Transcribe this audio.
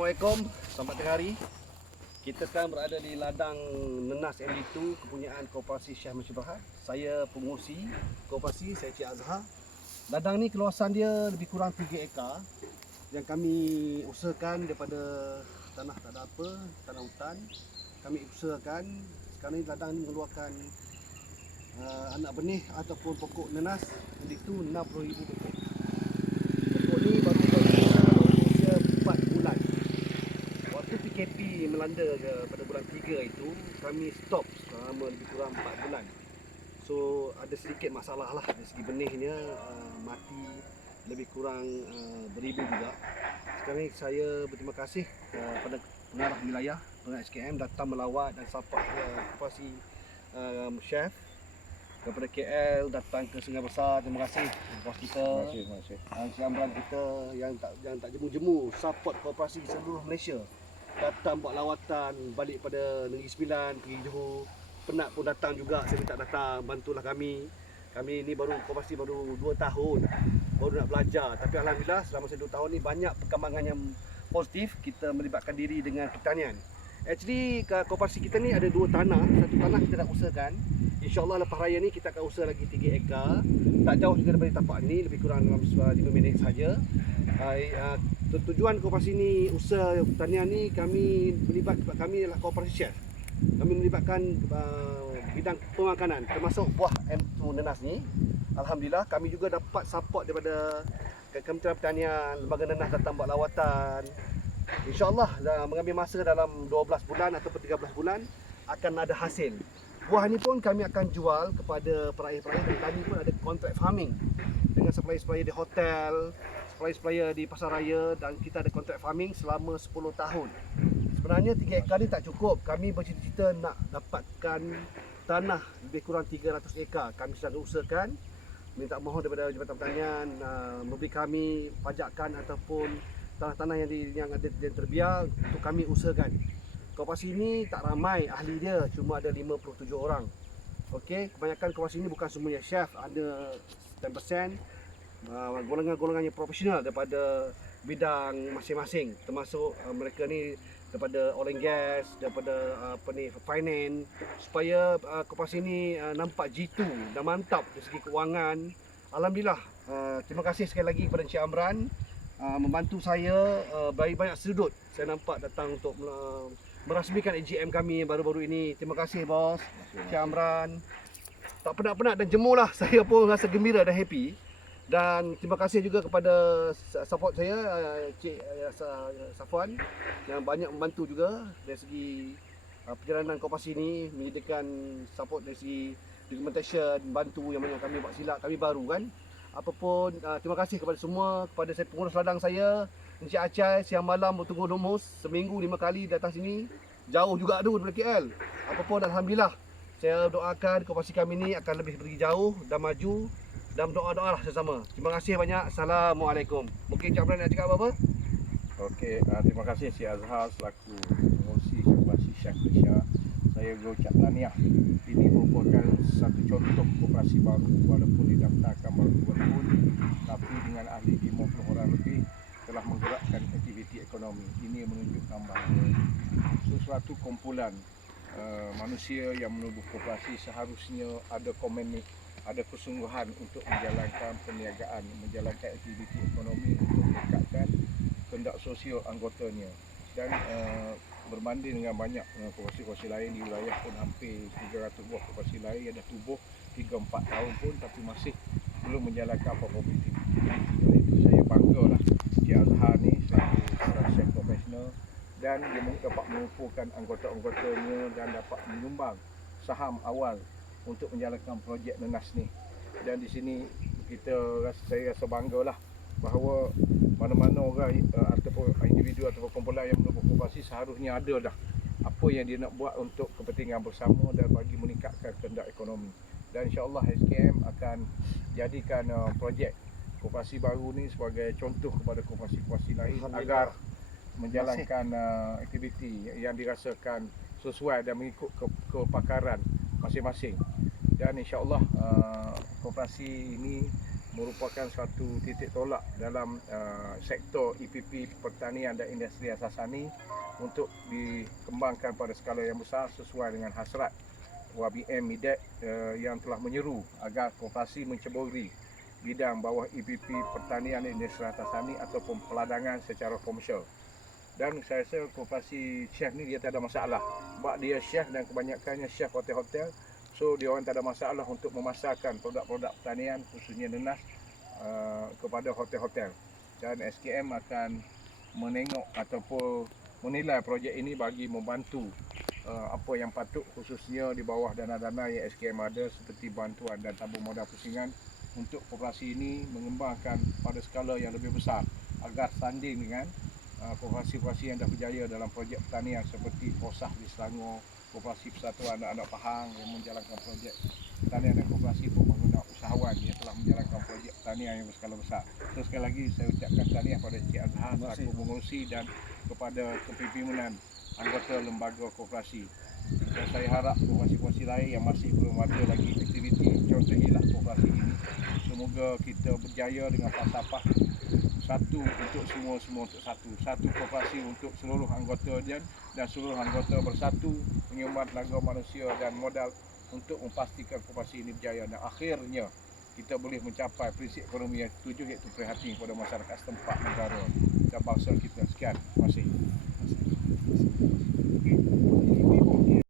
Assalamualaikum, selamat tengah hari. Kita sekarang berada di ladang nenas MD2 kepunyaan Koperasi Syekh Mansur Berhad. Saya pengurusi koperasi, saya Cik Azhar. Ladang ni keluasan dia lebih kurang 3 ekar yang kami usahakan daripada tanah tak ada apa, tanah hutan. Kami usahakan sekarang ni ladang ni mengeluarkan anak benih ataupun pokok nenas MD2 60,000 pokok. Pokok ni baru berusia 4 bulan. Waktu PKP melanda pada bulan 3 itu, kami stop selama lebih kurang 4 bulan. So ada sedikit masalah lah dari segi benihnya, mati lebih kurang beribu juga. Sekarang ni saya berterima kasih kepada pengarah wilayah, pengarah SKM datang melawat dan support koperasi chef daripada KL datang ke Sungai Besar. Terima kasih bos kita. Terima kasih. Encik Amran kita yang tak jemu-jemu support koperasi di seluruh Malaysia. Datang buat lawatan balik pada Negeri Sembilan, pergi Johor. Penat pun datang juga, saya minta datang, bantulah kami. Kami ni koperasi baru 2 tahun, baru nak belajar. Tapi alhamdulillah selama 2 tahun ni banyak perkembangan yang positif. Kita melibatkan diri dengan pertanian. Actually koperasi kita ni ada 2 tanah. Satu tanah kita nak usahakan. InsyaAllah lepas raya ni kita akan usaha lagi 3 ekar. Tak jauh juga daripada tapak ni, lebih kurang dalam 5 minit saja. Tujuan koperasi ni, usaha pertanian ni, kami adalah koperasi chef. Kami melibatkan bidang pemakanan termasuk buah M2 nenas ni. Alhamdulillah kami juga dapat support daripada Kementerian Pertanian, Lembaga Nenas datang buat lawatan. InsyaAllah mengambil masa dalam 12 bulan ataupun 13 bulan akan ada hasil. Buah ni pun kami akan jual kepada peraih-peraih, dan kami pun ada kontrak farming dengan supplier-supplier di hotel, supplier di pasar raya, dan kita ada kontrak farming selama 10 tahun. Sebenarnya 3 ekar ni tak cukup. Kami bercita-cita nak dapatkan tanah lebih kurang 300 ekar. Kami sedang usahakan, minta mohon daripada Jabatan Pertanian memberi kami pajakan ataupun tanah-tanah yang ada yang terbiar untuk kami usahakan. Koperasi ini tak ramai ahli dia, cuma ada 57 orang. Okey, kebanyakan koperasi ini bukan semuanya chef, ada 10% golongan-golongan yang profesional daripada bidang masing-masing, termasuk mereka ni daripada oil and gas, daripada finance, supaya koperasi ini nampak jitu dan mantap dari segi keuangan. Alhamdulillah, terima kasih sekali lagi kepada Encik Amran membantu saya dari banyak sudut. Saya nampak datang untuk merasmikan AGM kami baru-baru ini. Terima kasih bos, Encik Amran. Tak penat-penat dan jemulah, saya pun rasa gembira dan happy. Dan terima kasih juga kepada support saya, Cik Safwan, yang banyak membantu juga dari segi perjalanan koperasi ini, menyediakan support dari segi documentation, bantu yang mana kami buat silap, kami baru kan. Apapun, terima kasih kepada semua, kepada saya pengurus ladang saya, Encik Acai, siang malam bertunggu lumus, seminggu 5 kali datang sini, jauh juga tu daripada KL. Apapun, alhamdulillah, saya doakan koperasi kami ni akan lebih pergi jauh dan maju, dan berdoa-doa lah sesama. Terima kasih banyak. Assalamualaikum. Mungkin Cik Amran nak cakap apa-apa? Okey, terima kasih Cik Azhar selaku pengurusi koperasi Syekh Malaysia. Saya berucap tahniah. Ini merupakan satu contoh koperasi baru, walaupun didaftarkan baru 2 tahun, tapi dengan ahli 50 orang lebih telah menggerakkan aktiviti ekonomi. Ini menunjukkan bahawa sesuatu kumpulan manusia yang menubuh koperasi seharusnya ada komitmen, ada kesungguhan untuk menjalankan perniagaan, menjalankan aktiviti ekonomi untuk meningkatkan kehendak sosial anggotanya. Dan berbanding dengan banyak koperasi-koperasi lain di wilayah pun hampir 300 buah koperasi lain yang dah tubuh 3-4 tahun pun tapi masih belum menjalankan apa-apa aktiviti. Oleh itu saya banggalah Cik Azhar ni selaku seorang chef profesional, dan dia dapat mengumpulkan anggota-anggotanya dan dapat menyumbang saham awal untuk menjalankan projek nenas ni. Dan di sini saya rasa banggalah bahawa mana-mana orang ataupun individu ataupun kumpulan yang menubuh koperasi seharusnya ada dah apa yang dia nak buat untuk kepentingan bersama dan bagi meningkatkan kehendak ekonomi. Dan insya-Allah SKM akan jadikan projek koperasi baru ni sebagai contoh kepada koperasi-koperasi lain agar menjalankan aktiviti yang dirasakan sesuai dan mengikut kepakaran masing-masing. Dan insya-Allah koperasi ini merupakan satu titik tolak dalam sektor EPP pertanian dan industri asasani untuk dikembangkan pada skala yang besar sesuai dengan hasrat YBM MIDEC yang telah menyeru agar koperasi menceburi bidang bawah EPP pertanian dan industri asasani ataupun peladangan secara komersial. Dan saya rasa koperasi chef ni dia tak ada masalah sebab dia chef dan kebanyakannya chef hotel-hotel. So dia orang tak ada masalah untuk memasarkan produk-produk pertanian khususnya nenas kepada hotel-hotel. Dan SKM akan menengok ataupun menilai projek ini bagi membantu apa yang patut khususnya di bawah dana-dana yang SKM ada seperti bantuan dan tabung modal pusingan untuk koperasi ini mengembangkan pada skala yang lebih besar agar sanding dengan koperasi-koperasi yang dah berjaya dalam projek pertanian seperti Kosah di Selangor, Koperasi Persatuan Anak-anak Pahang yang menjalankan projek pertanian dan Koperasi Pembangunan Usahawan yang telah menjalankan projek pertanian yang berskala besar. So sekali lagi saya ucapkan tahniah kepada Cik Azhar selaku pengurusi dan kepada kepimpinan anggota lembaga koperasi. Dan saya harap koperasi-koperasi lain yang masih belum ada lagi aktiviti contohilah koperasi ini. Semoga kita berjaya dengan falsafah satu untuk semua, semua untuk satu. Satu koperasi untuk seluruh anggota dan seluruh anggota bersatu menyumbang tenaga manusia dan modal untuk memastikan koperasi ini berjaya. Dan akhirnya kita boleh mencapai prinsip ekonomi yang tujuh iaitu prihatin kepada masyarakat setempat, negara dan bangsa kita. Sekian. Terima kasih.